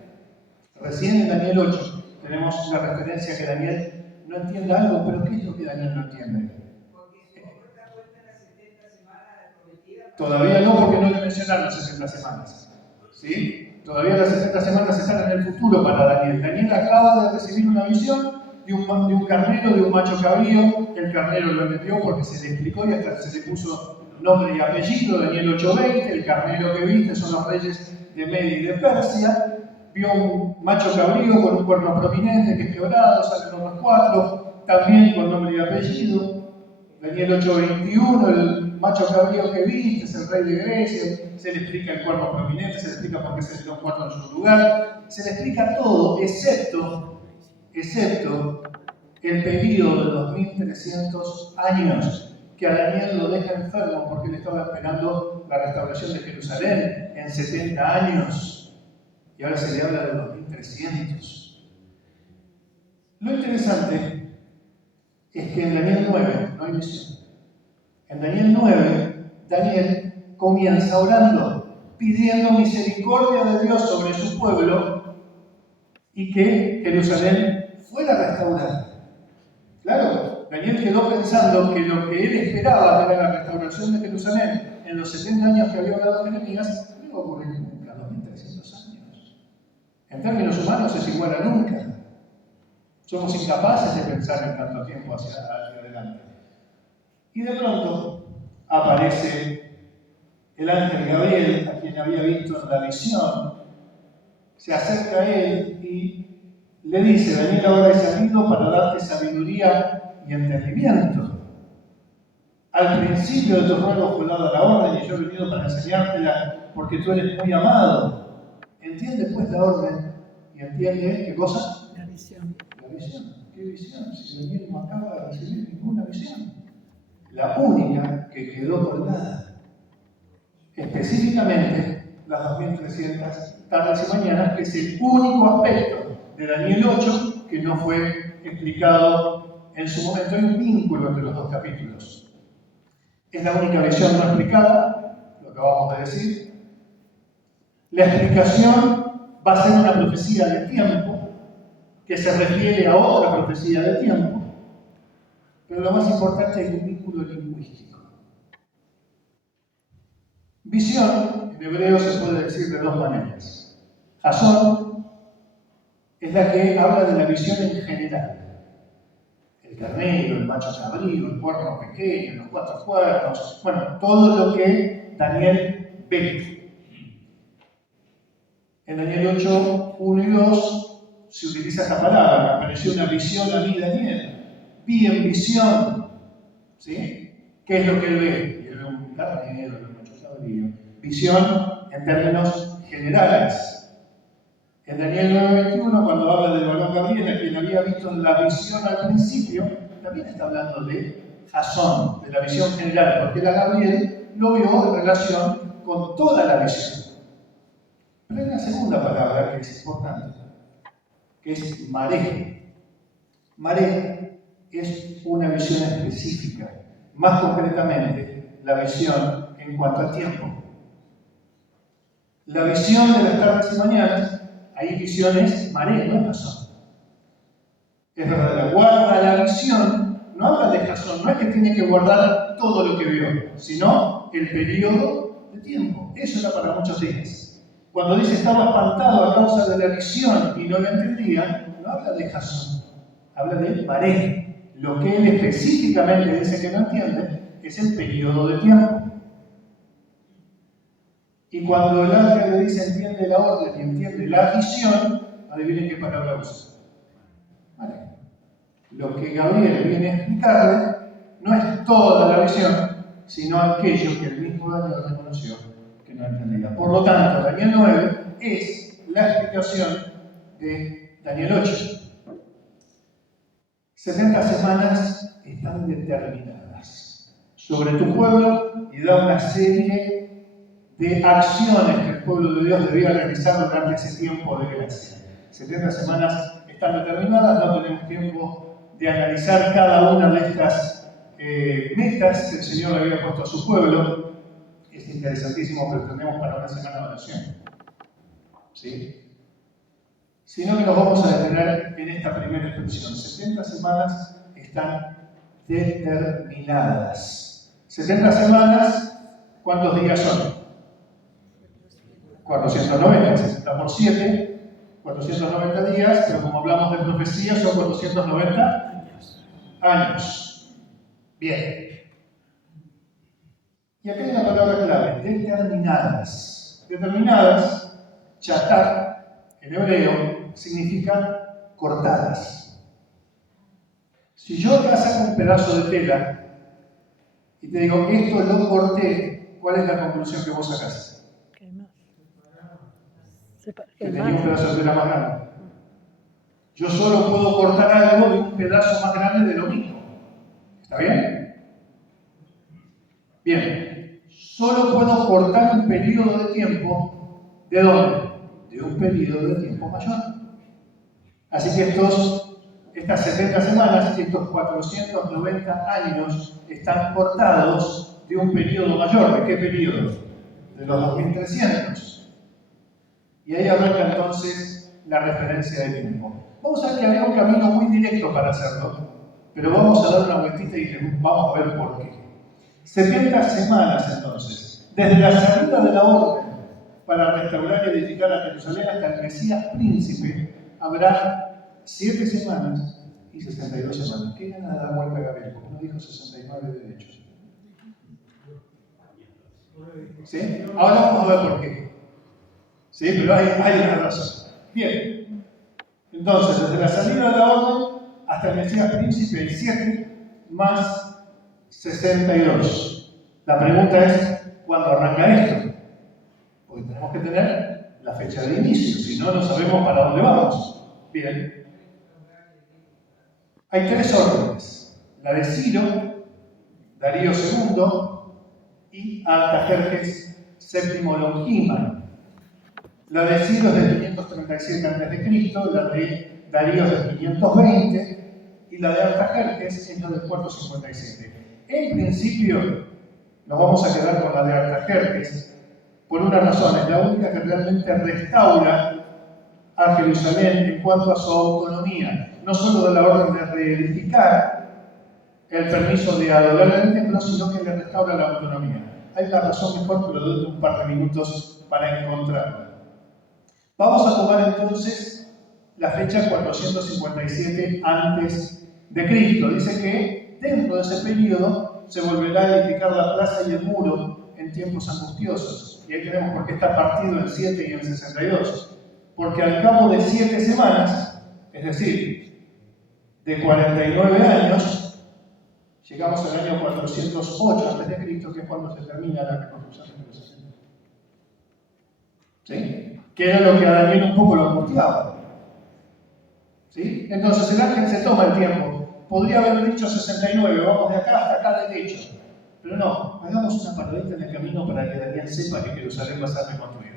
Recién en Daniel 8 tenemos la referencia que Daniel no entiende algo, pero ¿qué es lo que Daniel no entiende? Porque su obra está puesta en las 70 semanas Todavía no, porque no le mencionaron 60 semanas. ¿Sí? Todavía las 60 semanas están en el futuro para Daniel. Daniel acaba de recibir una visión de un carnero, de un macho cabrío. El carnero lo entendió porque se le explicó y hasta se le puso nombre y apellido, Daniel 8:20. El carnero que viste son los reyes de Media y de Persia. Vio un macho cabrío con un cuerno prominente que es quebrado, salen los 4, también con nombre y apellido. Daniel 8:21, el macho cabrío que viste es el rey de Grecia, se le explica el cuerno prominente, se le explica por qué se le dio un cuerno en su lugar, se le explica todo, excepto el periodo de 2300 años, que a Daniel lo deja enfermo porque él estaba esperando la restauración de Jerusalén en 70 años. Y ahora se le habla de 2300. Lo interesante es que en Daniel 9 no hay visión. En Daniel 9, Daniel comienza orando, pidiendo misericordia de Dios sobre su pueblo y que Jerusalén fuera restaurada. Claro, Daniel quedó pensando que lo que él esperaba era la restauración de Jerusalén en los 70 años que había hablado Jeremías, no iba a ocurrir nunca, 2300 años. En términos humanos es igual a nunca. Somos incapaces de pensar en tanto tiempo hacia adelante. Y de pronto aparece el ángel Gabriel, a quien había visto en la visión, se acerca a él y le dice: Daniel, ahora he salido para darte sabiduría y entendimiento. Al principio de tus ruegos fue dada la orden y yo he venido para enseñártela porque tú eres muy amado. Entiende pues la orden y entiende ¿qué cosa? La visión. La visión. ¿Qué visión? Si Daniel no acaba de recibir ninguna visión. La única que quedó colgada. Específicamente las 2300 tardes y mañanas, que es el único aspecto de Daniel 8 que no fue explicado en su momento. Hay un vínculo entre los dos capítulos. Es la única visión no explicada, lo acabamos de decir. La explicación va a ser una profecía de tiempo, que se refiere a otra profecía de tiempo, pero lo más importante es un vínculo lingüístico. Visión, en hebreo se puede decir de dos maneras. Jasón es la que habla de la visión en general. El carnero, el macho cabrío, el cuerno pequeño, los 4 cuernos, bueno, todo lo que Daniel ve. En Daniel 8, 1 y 2 se utiliza esta palabra. Me apareció una visión a mí, Daniel. Vi en visión. ¿Sí? ¿Qué es lo que él ve? Él ve un carnero, un macho cabrío. Visión en términos generales. En Daniel 9:21, cuando habla del varón Gabriel, a quien había visto en la visión al principio, también está hablando de Jasón, de la visión general, porque la Gabriel lo vio en relación con toda la visión. Pero hay una segunda palabra que es importante, que es maré. Maré es una visión específica, más concretamente la visión en cuanto al tiempo. La visión de las tardes y mañanas, hay visiones maré, no es Jasón. Es verdad, guarda la visión, no habla de Jasón, no es que tiene que guardar todo lo que vio, sino el periodo de tiempo. Eso era para muchos días. Cuando dice estaba espantado a causa de la visión y no la entendía, no habla de Jasón, habla de maré. Lo que él específicamente dice que no entiende es el periodo de tiempo. Y cuando el ángel le dice entiende la orden y entiende la visión, adivinen qué palabra usa. Maré. Lo que Gabriel viene a explicarle no es toda la visión, sino aquello que el mismo Daniel reconoció que no entendía. Por lo tanto, Daniel 9 es la explicación de Daniel 8. 70 semanas están determinadas sobre tu pueblo y da una serie de acciones que el pueblo de Dios debía realizar durante ese tiempo de gracia. 70 semanas están determinadas, no tenemos tiempo de analizar cada una de estas metas que el Señor le había puesto a su pueblo. Es interesantísimo, pero tenemos para una semana de oración. ¿Sí? Sino que nos vamos a detener en esta primera expresión. 70 semanas están determinadas. 70 semanas, ¿Cuántos días son? 490, 60 por 7, 490 días, pero como hablamos de profecía, son 490 años. Bien. Y acá hay una palabra clave, determinadas. Determinadas, chatar, en hebreo, significa cortadas. Si yo acá saco un pedazo de tela y te digo, esto lo corté, ¿cuál es la conclusión que vos sacás? ¿Qué más? Que tenía un pedazo de tela más grande. Yo solo puedo cortar algo de un pedazo más grande de lo mismo. ¿Está bien? Bien. Solo puedo cortar un periodo de tiempo. ¿De dónde? De un periodo de tiempo mayor. Así que estas 70 semanas, estos 490 años, están cortados de un periodo mayor. ¿De qué periodo? De los 2300. Y ahí arranca entonces la referencia de tiempo. Vamos a ver que había un camino muy directo para hacerlo, pero vamos a dar una vueltita y vamos a ver por qué. 70 semanas entonces, desde la salida de la orden para restaurar y edificar a Jerusalén hasta el Mesías príncipe, habrá 7 semanas y 62 semanas. ¿Qué gana de dar vuelta a Gabriel? Porque no dijo 69 derechos. ¿Sí? Ahora vamos a ver por qué. Sí, pero hay una razón. Bien. Entonces, desde la salida de la orden hasta el Mesías príncipe hay 7 más 62. La pregunta es, ¿cuándo arranca esto? Porque tenemos que tener la fecha de inicio, si no, no sabemos para dónde vamos. Bien. Hay 3 órdenes. La de Ciro, Darío II y Artajerjes VII Longiman. La de Ciro es del 537 a.C., la de Darío es del 520 y la de Artajerjes es la del 457. En principio, nos vamos a quedar con la de Artajerjes por una razón, es la única que realmente restaura a Jerusalén en cuanto a su autonomía, no solo de la orden de reedificar el permiso de adorar en el templo, sino que le restaura la autonomía. Hay una razón mejor, pero doy un par de minutos para encontrarla. Vamos a tomar entonces la fecha 457 a.C. Dice que dentro de ese periodo se volverá a edificar la plaza y el muro en tiempos angustiosos. Y ahí tenemos por qué está partido en 7 y en 62. Porque al cabo de 7 semanas, es decir, de 49 años, llegamos al año 408 a.C., que es cuando se termina la reconstrucción de Jerusalén. ¿Sí? Que era lo que a Daniel un poco lo angustiaba. ¿Sí? Entonces el ángel se toma el tiempo. Podría haber dicho 69, vamos de acá hasta acá derecho. Pero no, hagamos una paradita en el camino para que Daniel sepa que Jerusalén va a ser reconstruida.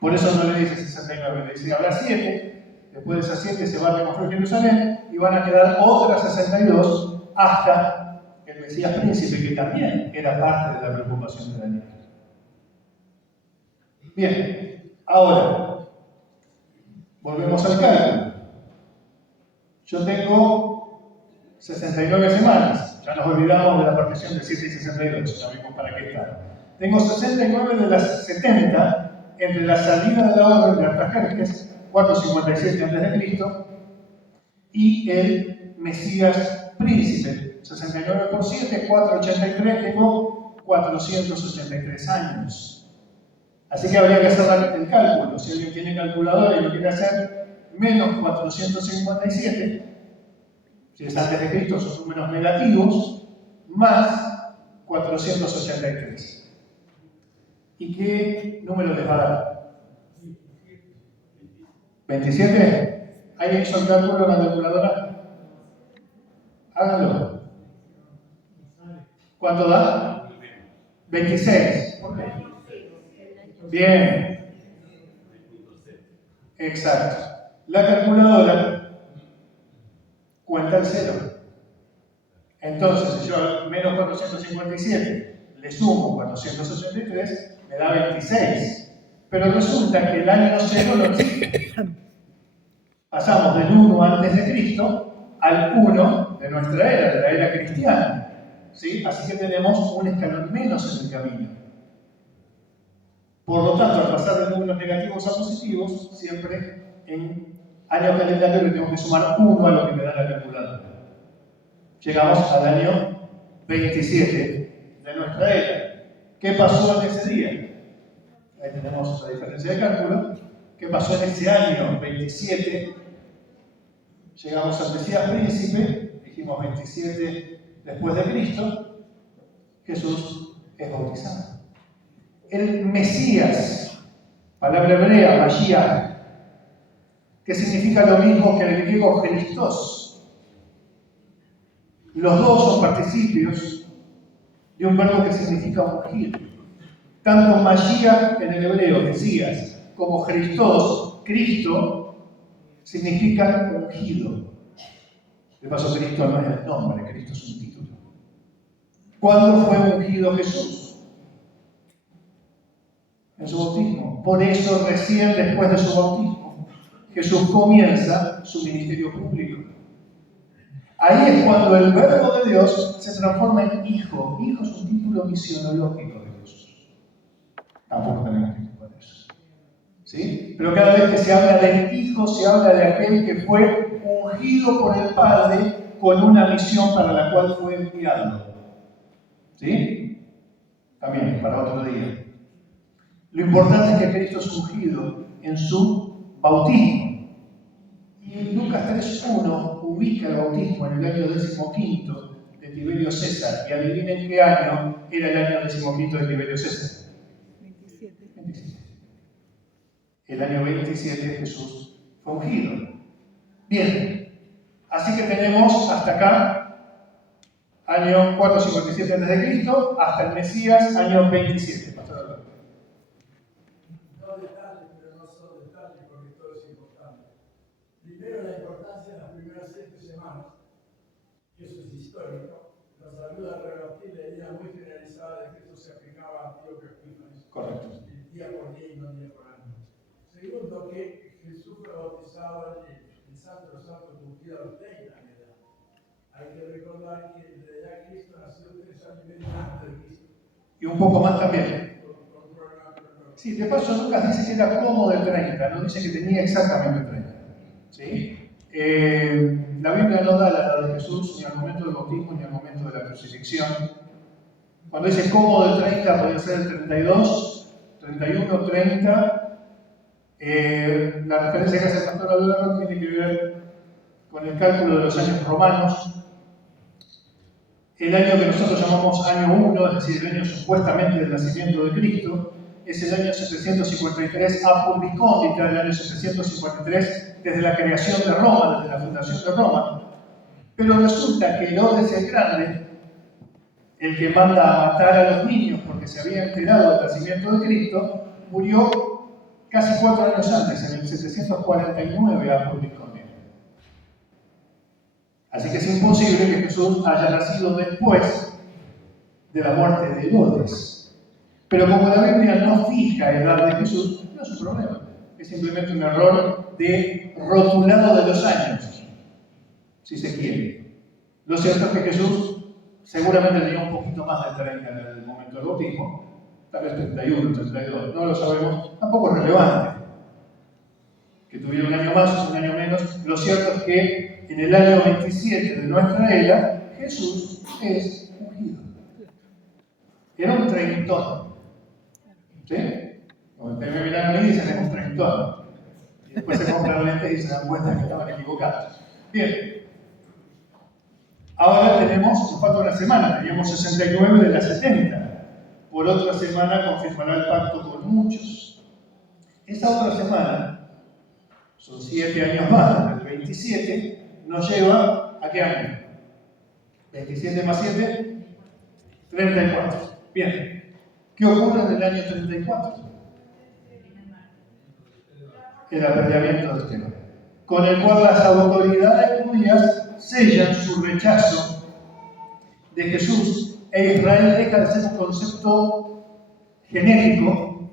Por eso no le dice 69, le dice habrá 7, después de esas 7 se va a reconstruir Jerusalén y van a quedar otras 62 hasta el Mesías príncipe, que también era parte de la preocupación de Daniel. Bien, ahora, volvemos al cálculo. Yo tengo 69 semanas, ya nos olvidamos de la partición de 7 y 62, ya vimos para qué está. Tengo 69 de las 70 entre la salida de la orden de Artajerjes, 457 a.C., y el Mesías príncipe, 69 por 7, 483, tengo 483 años. Así que habría que hacer el cálculo. Si alguien tiene calculadora y lo quiere hacer, menos 457, si es antes de Cristo, son números negativos, más 483. ¿Y qué número les va a dar? 27. ¿Alguien hizo el cálculo en la calculadora? Háganlo. ¿Cuánto da? 26. ¿Por qué? Bien. Exacto. La calculadora cuenta el 0. Entonces, si yo menos 457 le sumo 483, me da 26. Pero resulta que el año 0 no existe. Pasamos del 1 antes de Cristo al 1 de nuestra era, de la era cristiana. ¿sí? Así que tenemos un escalón menos en el camino. Por lo tanto, al pasar de números negativos a positivos, siempre en año calendario le tengo que sumar 1 a lo que me da la calculadora. Llegamos al año 27 de nuestra era. ¿Qué pasó en ese día? Ahí tenemos la diferencia de cálculo. ¿Qué pasó en ese año 27? Llegamos al Mesías Príncipe, dijimos 27 después de Cristo. Jesús es bautizado. El Mesías, palabra hebrea, Mashiach, que significa lo mismo que el griego Christos. Los dos son participios de un verbo que significa ungir. Tanto Mashiach en el hebreo, Mesías, como Christos, Cristo, significan ungido. De paso, Cristo no es el nombre, Cristo es un título. ¿Cuándo fue ungido Jesús? En su bautismo. Por eso, recién después de su bautismo, Jesús comienza su ministerio público. Ahí es cuando el verbo de Dios se transforma en hijo. Hijo es un título misionológico de Jesús. Tampoco tenemos tiempo para eso. ¿Sí? Pero cada vez que se habla del hijo, se habla de aquel que fue ungido por el Padre con una misión para la cual fue enviado. ¿Sí? También, para otro día. Lo importante es que Cristo es ungido en su bautismo. Y en Lucas 3.1 ubica el bautismo en el año 15 de Tiberio César. Y adivinen qué año era el año 15 de Tiberio César. 27. El año 27 Jesús fue ungido. Bien, así que tenemos hasta acá, año 457 a.C., hasta el Mesías, año 27. Pastor Alberto. No detalles, pero no solo detalles, porque todo es importante. Primero, la importancia de las primeras 7 semanas, que eso es histórico. Nos ayuda a rebatir la idea muy generalizada de que esto se aplicaba a Antíoco Epífanes. Correcto. Día por día y no día por año. Segundo, que Jesús fue bautizado en el Santo de los Santos cumplido a los 30 años de edad. Hay que recordar que en realidad Cristo nació 3 años y medio antes de Cristo. Y un poco más también. Sí, de paso Lucas dice que era como de 30, no dice que tenía exactamente 30. ¿Sí? La Biblia no da la edad de Jesús ni al momento del bautismo ni al momento de la crucifixión. Cuando dice como de 30, podría ser el 32, 31, 30. La referencia que hace el pastor Alberto tiene que ver con el cálculo de los años romanos. El año que nosotros llamamos año 1, es decir, el año supuestamente del nacimiento de Cristo, es el año 753 a Viscóndita, el año 753 desde la creación de Roma, desde la fundación de Roma. Pero resulta que Herodes el Grande, el que manda a matar a los niños porque se había enterado del nacimiento de Cristo, murió casi 4 años antes, en el 749 a Viscóndita. Así que es imposible que Jesús haya nacido después de la muerte de Herodes. Pero como la Biblia no fija edad de Jesús, no es un problema. Es simplemente un error de rotulado de los años, si se quiere. Lo cierto es que Jesús seguramente tenía un poquito más de 30 en el momento del bautismo. Tal vez 31, 32, no lo sabemos. Tampoco es relevante. Que tuviera un año más o un año menos. Lo cierto es que en el año 27 de nuestra era, Jesús es ungido. Era un treintón. ¿Sí? Cuando me miran a mí dicen es un treintón. Y después se compran lentes y se dan cuenta que estaban equivocados. Bien. Ahora tenemos, nos falta una semana, teníamos 69 de las 70. Por otra semana confirmará el pacto con muchos. Esa otra semana, son 7 años más, el 27, nos lleva ¿a qué año? 27 más 7, 34. Bien. ¿Qué ocurre en el año 34? El apedreamiento de Esteban, con el cual las autoridades judías sellan su rechazo de Jesús e Israel deja de ser un concepto genético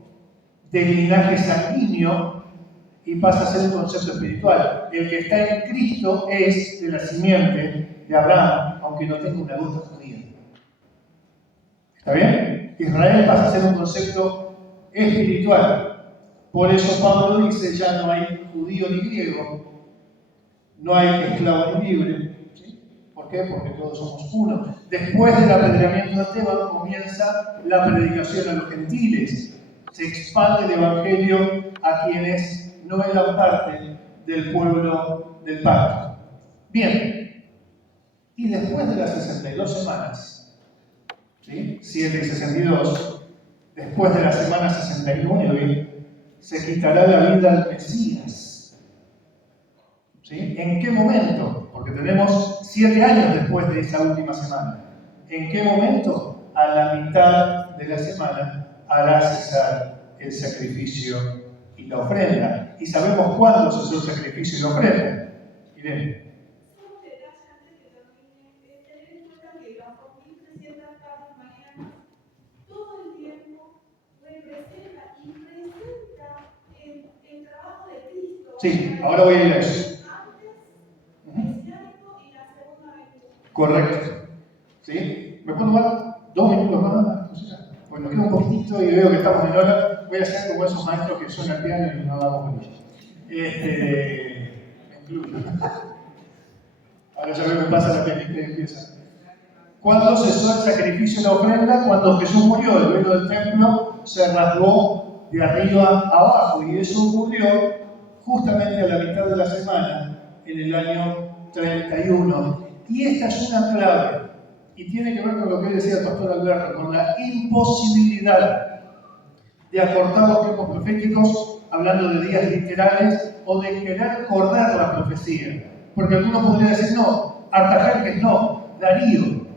de linaje sanguíneo y pasa a ser un concepto espiritual. El que está en Cristo es de la simiente de Abraham, aunque no tenga una gota judía. ¿Está bien? Israel pasa a ser un concepto espiritual. Por eso Pablo dice, ya no hay judío ni griego, no hay esclavo ni libre. ¿Sí? ¿Por qué? Porque todos somos uno. Después del apedreamiento de Esteban comienza la predicación a los gentiles. Se expande el evangelio a quienes no eran parte del pueblo del pacto. Bien, y después de las 62 semanas, ¿sí? 7 y 62, después de la semana 69, se quitará la vida al Mesías. ¿Sí? ¿En qué momento? Porque tenemos 7 años después de esa última semana. ¿En qué momento? A la mitad de la semana hará cesar el sacrificio y la ofrenda. ¿Y sabemos cuándo cesó el sacrificio y la ofrenda? Irene. Sí, ahora voy a ir a eso. Correcto. ¿Sí? ¿Me puedo tomar 2 minutos más? Pues nos queda un poquitito y veo que estamos en hora. Voy a hacer como esos maestros que suenan el piano y no damos con ellos. Me incluyo. Ahora ya veo que pasa la película y empieza. ¿Cuándo cesó el sacrificio y la ofrenda? Cuando Jesús murió, el velo del templo se rasgó de arriba a abajo y eso ocurrió justamente a la mitad de la semana, en el año 31. Y esta es una clave, y tiene que ver con lo que decía el pastor Alberto, con la imposibilidad de acortar los tiempos proféticos, hablando de días literales, o de querer correr la profecía. Porque algunos podrían decir, no, Artajerjes no, Darío.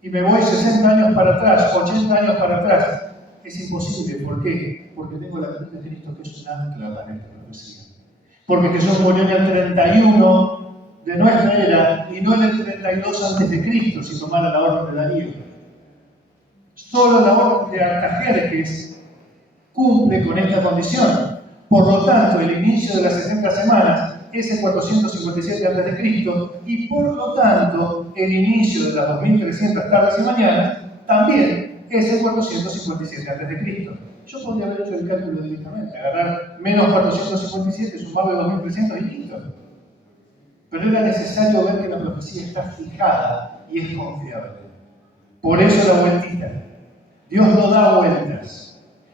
Y me voy 60 años para atrás, 80 años para atrás. Es imposible. ¿Por qué? Porque tengo la venida de Cristo, que es un ancla para esta profecía. Porque Jesús murió en el 31 de nuestra era y no en el 32 antes de Cristo, si tomara la orden de Darío. Solo la orden de Artajerjes cumple con esta condición. Por lo tanto, el inicio de las 60 semanas es el 457 a.C. y por lo tanto, el inicio de las 2300 tardes y mañanas también es el 457 a.C. Yo podría haber hecho el cálculo directamente, agarrar menos 457, sumarle 2300 y listo. Pero era necesario ver que la profecía está fijada y es confiable. Por eso la vueltita. Dios no da vueltas.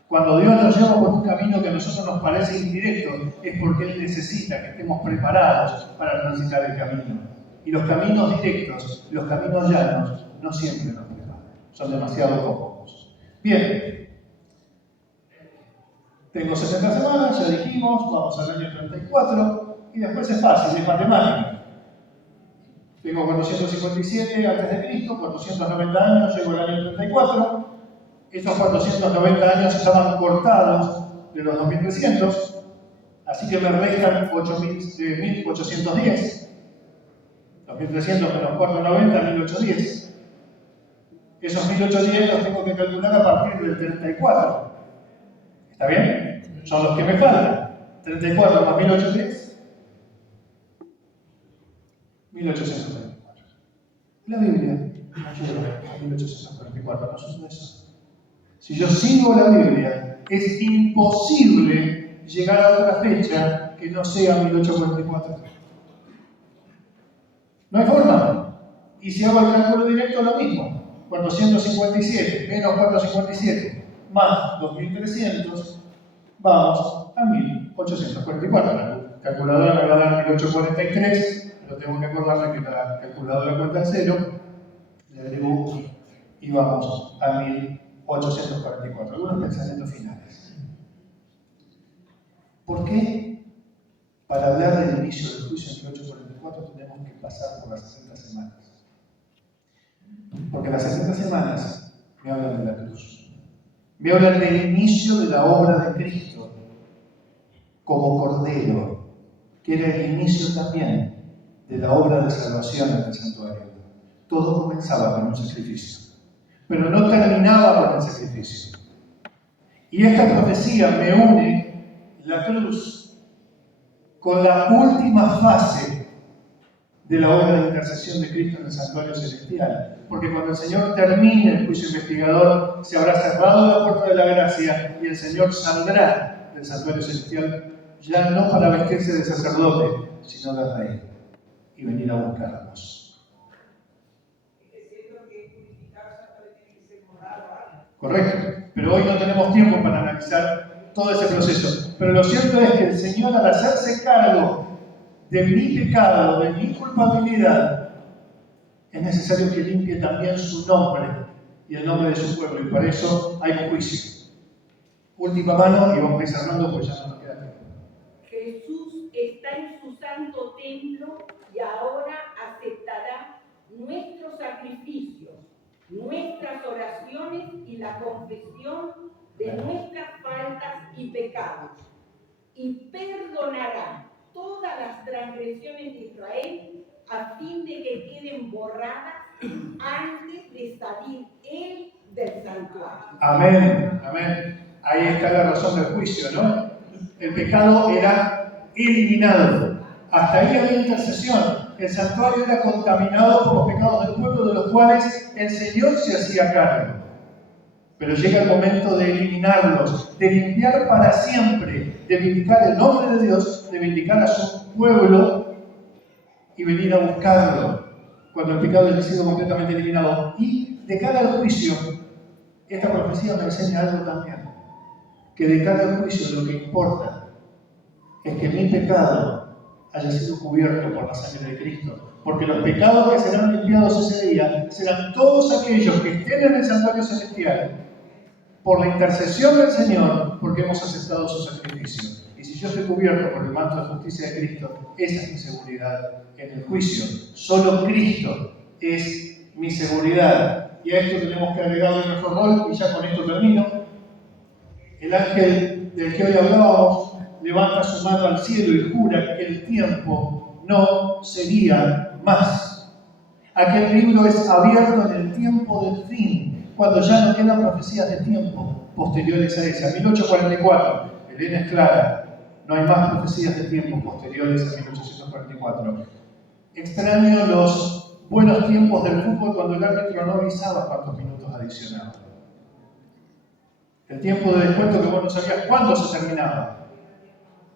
Cuando Dios nos llama por un camino que a nosotros nos parece indirecto, es porque Él necesita que estemos preparados para transitar el camino. Y los caminos directos, los caminos llanos, no siempre nos preparan. Son demasiado cómodos. Bien. Tengo 60 semanas, ya dijimos, vamos al año 34, y después es fácil, es matemática. Tengo 457 a.C., 490 años, llego al año 34. Esos 490 años estaban cortados de los 2300, así que me restan 1810. 2300 menos 490, 1810. Esos 1810 los tengo que calcular a partir del 34. ¿Está bien? Son los que me faltan. 34 más 1810. 1844. La Biblia no llega a 1844, no sucede eso. Si yo sigo la Biblia, es imposible llegar a otra fecha que no sea 1844. No hay forma. Y si hago el cálculo directo, lo mismo. 457 menos 457 más 2300, vamos a 1844. La calculadora me va a dar 1843, pero tengo que acordarme que la calculadora cuenta en cero, le agrego y vamos a 1844. Algunos pensamientos finales. ¿Por qué? Para hablar del inicio del juicio en 1844 tenemos que pasar por las 60 semanas. Porque las 60 semanas me hablan de la cruz. Me hablan del inicio de la obra de Cristo como Cordero, que era el inicio también de la obra de salvación en el santuario. Todo comenzaba con un sacrificio, pero no terminaba con el sacrificio. Y esta profecía me une la cruz con la última fase de la obra de intercesión de Cristo en el santuario celestial, porque cuando el Señor termine el juicio investigador, se habrá cerrado la puerta de la gracia y el Señor saldrá del santuario celestial, ya no para vestirse de sacerdote, sino de rey, y venir a buscarnos. Correcto, pero hoy no tenemos tiempo para analizar todo ese proceso. Pero lo cierto es que el Señor, al hacerse cargo de mi pecado, de mi culpabilidad, es necesario que limpie también su nombre y el nombre de su pueblo, y para eso hay un juicio. Última mano, y vamos a ir cerrando porque ya no nos queda tiempo. Jesús está en su santo templo y ahora aceptará nuestros sacrificios, nuestras oraciones y la confesión de nuestras faltas y pecados, y perdonará todas las transgresiones de Israel a fin de que queden borradas antes de salir él del santuario. Amén, amén. Ahí está la razón del juicio, ¿no? El pecado era eliminado. Hasta ahí había intercesión. El santuario era contaminado por los pecados del pueblo, de los cuales el Señor se hacía cargo. Pero llega el momento de eliminarlos, de limpiar para siempre, de vindicar el nombre de Dios, de vindicar a su pueblo y venir a buscarlo cuando el pecado haya sido completamente eliminado. Y de cara al juicio, esta profecía me enseña algo también, que de cara al juicio lo que importa es que mi pecado haya sido cubierto por la sangre de Cristo, porque los pecados que serán limpiados ese día serán todos aquellos que estén en el santuario celestial por la intercesión del Señor, porque hemos aceptado su sacrificio. Y si yo estoy cubierto por el manto de justicia de Cristo, esa es mi seguridad en el juicio. Solo Cristo es mi seguridad. Y a esto tenemos que agregar en nuestro rol, y ya con esto termino. El ángel del que hoy hablábamos levanta su mano al cielo y jura que el tiempo no sería más. Aquel libro es abierto en el tiempo del fin, cuando ya no quedan profecías de tiempo posteriores a esa. 1844, Elena es clara, no hay más profecías de tiempos posteriores a 1844. Extraño los buenos tiempos del fútbol cuando el árbitro no avisaba cuántos minutos adicionaba. El tiempo de descuento que vos no sabías cuándo se terminaba.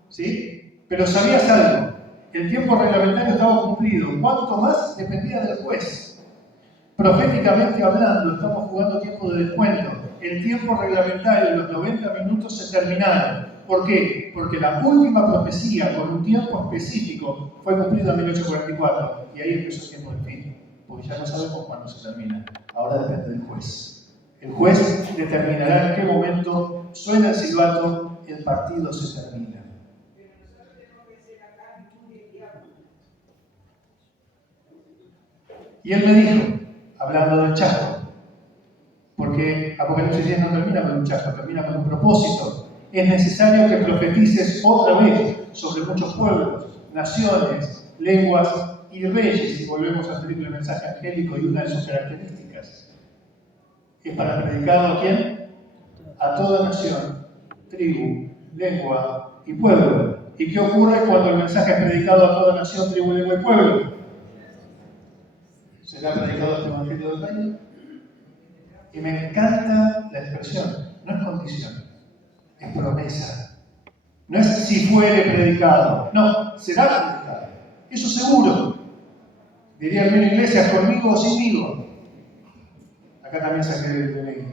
¿Sí? Pero sabías algo, el tiempo reglamentario estaba cumplido, cuánto más dependía del juez. Proféticamente hablando, estamos jugando tiempo de descuento. El tiempo reglamentario, los 90 minutos se terminaron. ¿Por qué? Porque la última profecía con un tiempo específico fue cumplida en 1844 y ahí empezó el tiempo del fin, porque ya no sabemos cuándo se termina. Ahora depende del juez. El juez determinará en qué momento suena el silbato, el partido se termina. Y él me dijo, hablando del chasco, porque Apocalipsis 10 no termina con un chasco, termina con un propósito. Es necesario que profetices otra vez sobre muchos pueblos, naciones, lenguas y reyes, y volvemos al triple mensaje angélico y una de sus características. Es para predicarlo ¿a quién? A toda nación, tribu, lengua y pueblo. ¿Y qué ocurre cuando el mensaje es predicado a toda nación, tribu, lengua y pueblo? ¿Será predicado este evangelio del reino? Y me encanta la expresión, no es condición, es promesa. No es si fuere predicado, no, será predicado. Eso seguro. Diría el Hermano Iglesias, conmigo o sinmigo. Acá también saqué de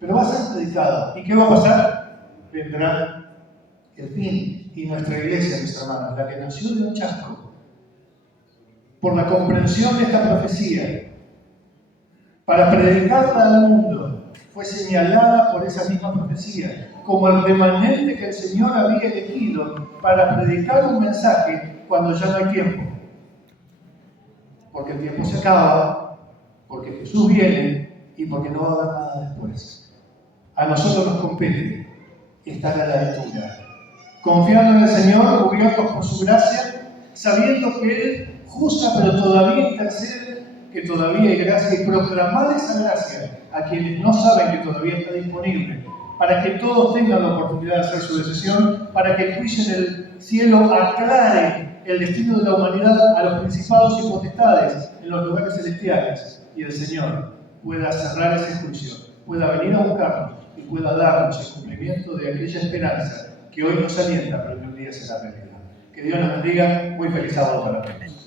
pero va a ser predicado. ¿Y qué va a pasar? Vendrá el fin. Y nuestra iglesia, mis hermanos, la que nació de un chasco, por la comprensión de esta profecía, para predicarla al mundo, fue señalada por esa misma profecía, como el remanente que el Señor había elegido para predicar un mensaje cuando ya no hay tiempo. Porque el tiempo se acaba, porque Jesús viene y porque no va a haber nada después. A nosotros nos compete estar a la altura, confiando en el Señor, cubiertos por su gracia, sabiendo que Él juzga, pero todavía intercede, que todavía hay gracia, y proclamar esa gracia a quienes no saben que todavía está disponible, para que todos tengan la oportunidad de hacer su decisión, para que el juicio en el cielo aclare el destino de la humanidad a los principados y potestades en los lugares celestiales, y el Señor pueda cerrar ese juicio, pueda venir a buscarnos y pueda darnos el cumplimiento de aquella esperanza que hoy nos alienta, pero que un día será realidad. Que Dios nos bendiga. Muy feliz sábado para todos.